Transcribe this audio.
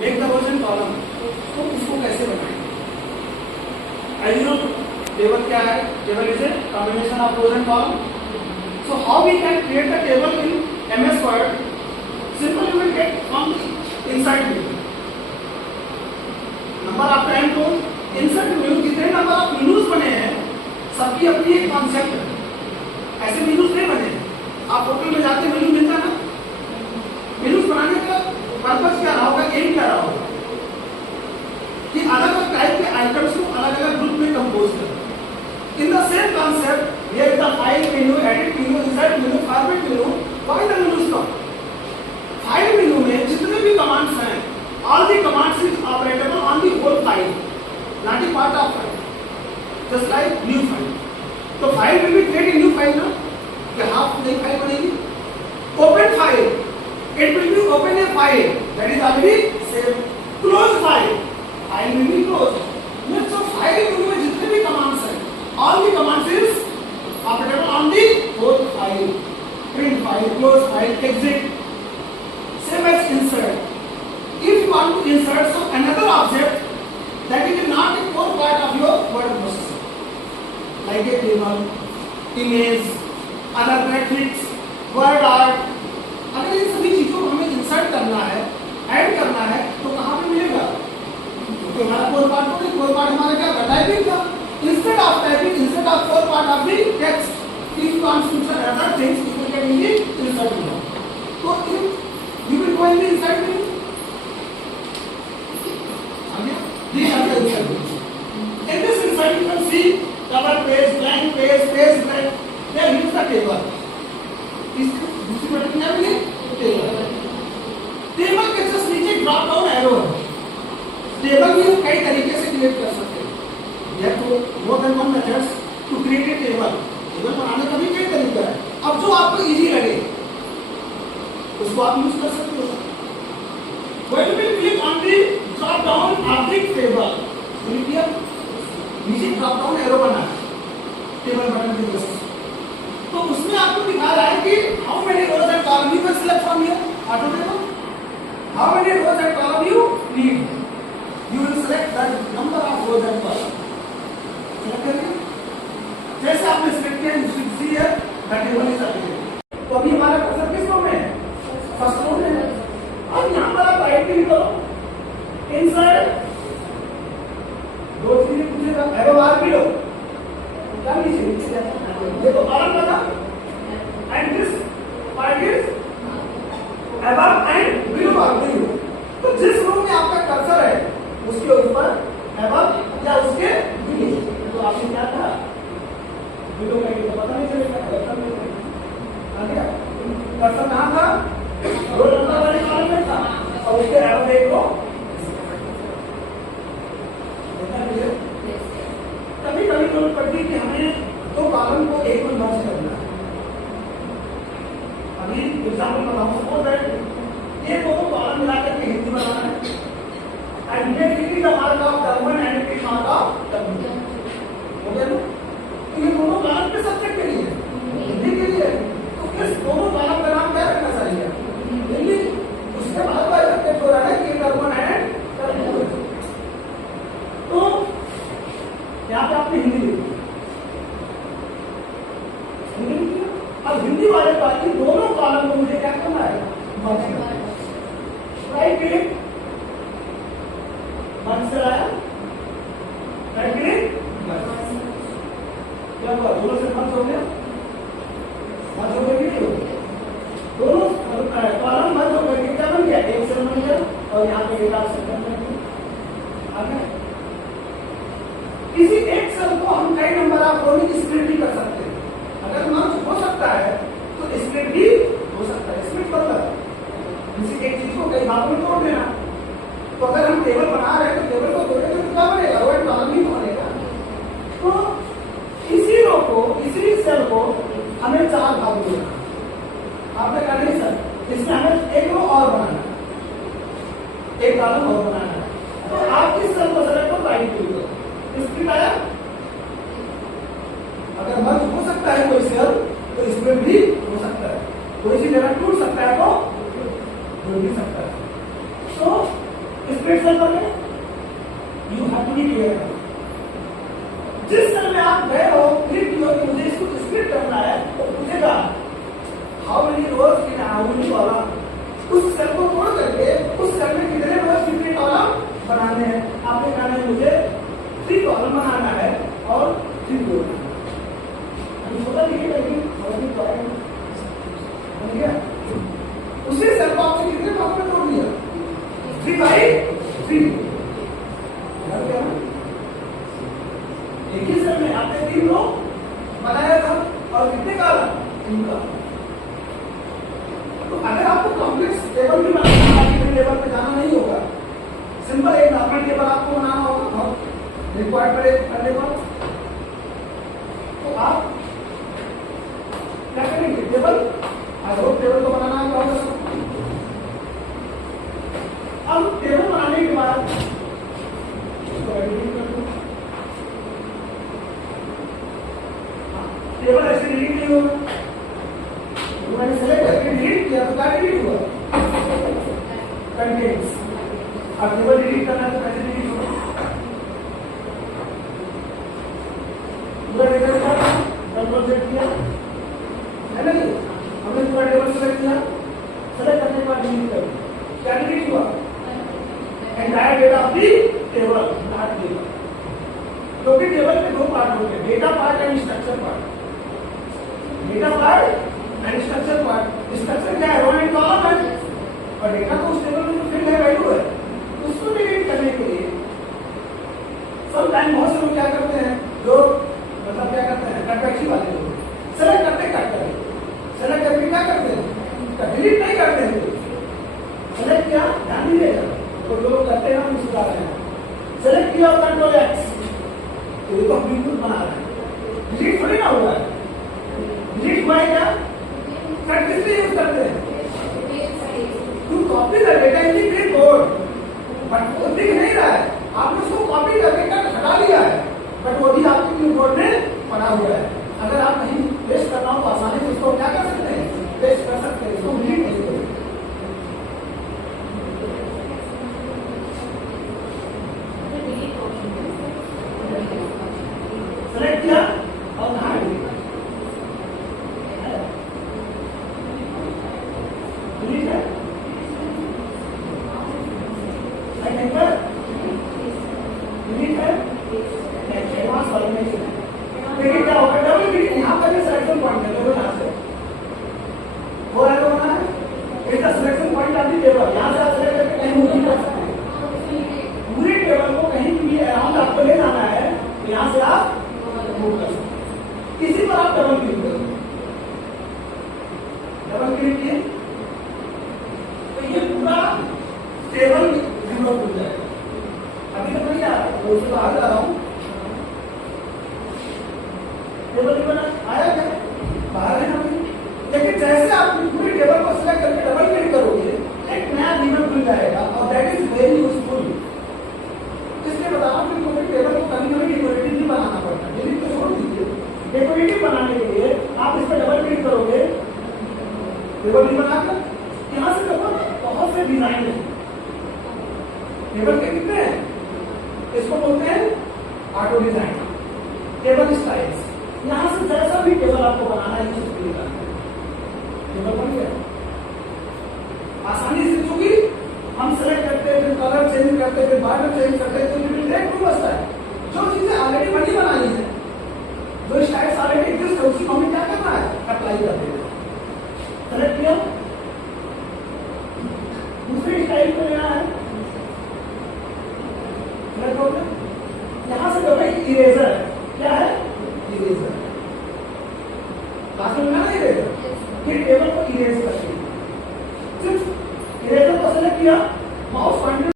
Make the rows and column, तो उसको कैसे बनाएंगे? एज यू नो टेबल क्या है? Table is a combination of rose and column. So how we can create a table in MS Word? Simple, you will get from insert menu. Number after n to insert menu, जितने number of menus बने हैं सबकी अपनी एक concept है. ऐसे menus नहीं बने. आप होटल में जाते मेनू मिलता ना, मेनूज बनाने का पर्पस क्या रहा होगा, एम क्या रहा होगा कि अलग अलग टाइप के आइटम्स को अलग अलग ग्रुप में कंपोज करें. In the same concept, here is the file menu, edit menu, insert menu, format menu. Why the menus come? File menu में जितने भी commands हैं, all the commands is operable on the whole file, not a part of file. Just like new file. तो file will be create a new file ना? कि half नई file बनेगी. Open file, it will be open a file that is already saved. Close file, file will be closed. So file menu में जितने भी commands हैं, all the commands is operable on the whole file. Print file, close file, exit. Same as insert. If you want to insert some another object that is not a core part of your word processor, like a table, image, other graphics, word art. अगर इन सभी चीजों को हमें insert करना है, add करना है, तो कहाँ पे मिलेगा? तो हमारा कोर पार्ट तो नहीं, कोर पार्ट हमारा क्या था? टाइपिंग था. Instead of typing, instead of core part of the text, if you want to insert other things, you will get in the insert menu. So if you will go in the insert menu, these are the insert menu. In this insert you can see cover page, blank page, page blank. There is the table. इस दूसरी button क्या मिली? Table. Table के just नीचे drop down arrow है. Table भी हम कई तरीके से क्रिएट कर सकते हैं. यह तो more than one methods to create a table. Table बनाने का भी कई तरीका है. अब जो आपको इजी लगे उसको आप यूज कर सकते हो. When you will click on the drop down of the table, click here. नीचे drop down arrow बना है टेबल बटन की वजह से. तो उसमें आपको दिखा रहा है कि how many rows and columns you can select from here. Auto table. How many rows and columns you need. You will select that number of rows and columns. जैसे आपने सिलेक्ट किया सी है दैट टेबल इज अवेलेबल. तो अभी हमारा cursor किस रो में है? फर्स्ट रो में है. अब यहां पर आप राइट क्लिक करो, इंसर्ट, दो चीजें पूछेगा, एरो बार भी लो, क्या नीचे जाता है. देखो कॉलम बना and this part is above and below are below. तो जिस रो में आपका कर्सर है उसके ऊपर अबव या उसके बिलो. तो आपने क्या कहा? बिलो का ये पता नहीं चलेगा. कर्सर में आ गया. कर्सर कहाँ था? रोल नंबर वाले कॉलम में था और उसके एरो देखो. कभी कभी जरूरत पड़ती कि हमें दो कॉलम को एक में मर्ज करना है. अभी एग्जाम्पल बताऊं. सपोज दैट ये दोनों कॉलम मिलाकर के हिंदी बनाना है. And immediately the mark of double and it mark of double. हो गया ना? तो ये दोनों कॉलम के सब्जेक्ट के लिए हिंदी के लिए. तो इस दोनों कॉलम का नाम क्या रखना चाहिए? हिंदी. उसके बाद का सब्जेक्ट हो रहा है कि डबल एंड डबल. तो यहाँ पे आपने हिंदी लिखी. हिंदी लिखी. अब हिंदी वाले बाकी दोनों कॉलम को मुझे क्या करना है? मर्ज करना है. राइट क्लिक, मर्ज कराया. राइट क्लिक, क्या हुआ? दोनों से मर्ज हो गया. मर्ज हो गया कि नहीं हो गया? दोनों कॉलम मर्ज हो गए. क्या बन गया? एक सेल बन गया और यहाँ पे डेटा सेल बन गया. आगे किसी एक सेल को हम कई नंबर ऑफ रो में स्प्लिट भी कर सकते हैं. अगर मर्ज हो सकता है तो स्प्लिट भी हो सकता है. स्प्लिट मतलब किसी एक चीज को कई भागों में तोड़ देना. तो अगर हम टेबल बना रहे हैं तो टेबल को तोड़े तो क्या बनेगा? रो एंड कॉलम ही बनेगा. तो इसी रो को, इसी सेल को हमें चार भाग में देना. आपने कहा नहीं सर इसमें हमें एक रो और बनाना है, एक कॉलम और बनाना है. तो आप इस सेल को सेलेक्ट करो, राइट क्लिक करो. स्प्लिट आया. अगर मर्ज हो सकता है कोई सेल तो स्प्लिट भी हो सकता है. कोई सी जगह टूट सकता है तो टूट भी सकता है. तो सेल पर गए, you have to be clear. जिस सेल में आप गए हो, क्लिक किया कि मुझे इसको स्प्लिट करना है, तो पूछेगा how many rows in how many column. उस सेल को तोड़ करके उस सेल में कितने रोज कितने कॉलम बनाने हैं। आपने कहना है मुझे 3 कॉलम बनाना है और 3 रो बनाना है। अभी छोटा लिखिए लेकिन बन गया। उसी सेल को आपने कितने भागों में तोड़ दिया, 3 बाई 3। एक ही सेल में आपने 3 रो बनाया था और कितने कॉलम, 3 कॉलम। तो अगर आपको कॉम्प्लेक्स टेबल भी बनाना है, टेबल पे जाना नहीं होगा, सिंपल एक नॉर्मल टेबल आपको बनाना होगा बहुत रिक्वायर्ड करने पर, तो आप क्या करेंगे, टेबल अगर टेबल को बनाना है तो अब टेबल बनाने के बाद टेबल ऐसे डिलीट नहीं होगा। मैंने सेलेक्ट करके डिलीट किया तो क्या डिलीट हुआ, कंटेंट्स। अब टेबल डिलीट करना है तो कैसे डिलीट होगा, पूरा टेबल का कंट्रोल सेट किया है ना, हमने पूरा टेबल सेलेक्ट किया, सेलेक्ट करने के बाद डिलीट कर दिया, क्या डिलीट हुआ, entire data of the table not table. क्योंकि टेबल के 2 पार्ट होते हैं, data part and structure part. Data part and structure part. Structure क्या है, रो एंड कॉलम है, और डेटा को उस टेबल में जो फील्ड है वैल्यू है, उसको डिलीट करने के लिए सब टाइम बहुत से लोग क्या करते हैं, जो मतलब क्या करते हैं, कटवैक्सी वाले लोग सेलेक्ट करते सेलेक्ट करके क्या करते हैं, डिलीट नहीं करते हैं। सेलेक्ट किया, ध्यान दीजिएगा, तो जो लोग करते हैं हम सुधार रहे हैं। सेलेक्ट किया और कंट्रोल एक्स, तो ये तो बिल्कुल बना रहे हैं, डिलीट थोड़ी ना हुआ है। डिलीट हुआ है क्या, कट किस लिए यूज करते हैं, to copy the data in the clipboard, but वो दिख नहीं रहा है, आपने उसको कॉपी करके कट हटा लिया है, बट वो भी आपके क्लिपबोर्ड में पड़ा हुआ है। अगर आप कहीं पेस्ट करना हो तो आसानी से उसको क्या कर सकते हैं, पेस्ट कर सकते हैं, इसको डिलीट नहीं करें। सेलेक्ट किया और कहाँ डिलीट है, डिलीट है, एडवांस फॉर्मेशन है। देखिए क्या होगा, डबल क्लिक यहाँ पर सिलेक्शन पॉइंट है, देखो यहाँ से हो रहा है, तो होना है इसका सिलेक्शन पॉइंट आती टेबल, यहाँ से आप सिलेक्ट करके कहीं मूव कर सकते हैं। पूरी टेबल को कहीं भी अराउंड आपको ले जाना है, तो यहाँ से आप मूव कर सकते हैं। इसी पर आप डबल क्लिक करें, डबल क्लिक किए तो ये पूरा टेबल डेवलप हो जाएगा। अभी तक नहीं आ रहा है, तो उससे बाहर जा रहा हूँ, टेबल बना आया क्या, बाहर है ना। लेकिन जैसे आप पूरी टेबल को सिलेक्ट करके डबल क्लिक करोगे, एक नया नियम खुल जाएगा, और दैट इज वेरी यूजफुल। इसलिए बता रहा हूँ कि पूरी टेबल को कभी कभी डेकोरेटिव नहीं बनाना पड़ता, डिलीट तो छोड़ दीजिए। डेकोरेटिव बनाने के लिए आप इस पर डबल क्लिक करोगे, टेबल नहीं बनाकर यहाँ से देखो बहुत से डिजाइन है टेबल के, कितने हैं, इसको बोलते हैं ऑटो डिजाइन, टेबल स्टाइल्स। यहाँ से जैसा भी टेबल आपको बनाना है, टेबल बन गया आसानी से, क्योंकि हम सेलेक्ट करते हैं, फिर कलर चेंज करते हैं, फिर बॉर्डर चेंज करते हैं, तो डायरेक्ट टू बचता है। जो चीजें ऑलरेडी बनी बनाई है, जो स्टाइल्स ऑलरेडी एग्जिस्ट है, उसी को हमें क्या करना है, अप्लाई कर देना। सेलेक्ट किया, दूसरी स्टाइल को लेना है, यहां से जो है इरेजर, क्या है, इरेजर।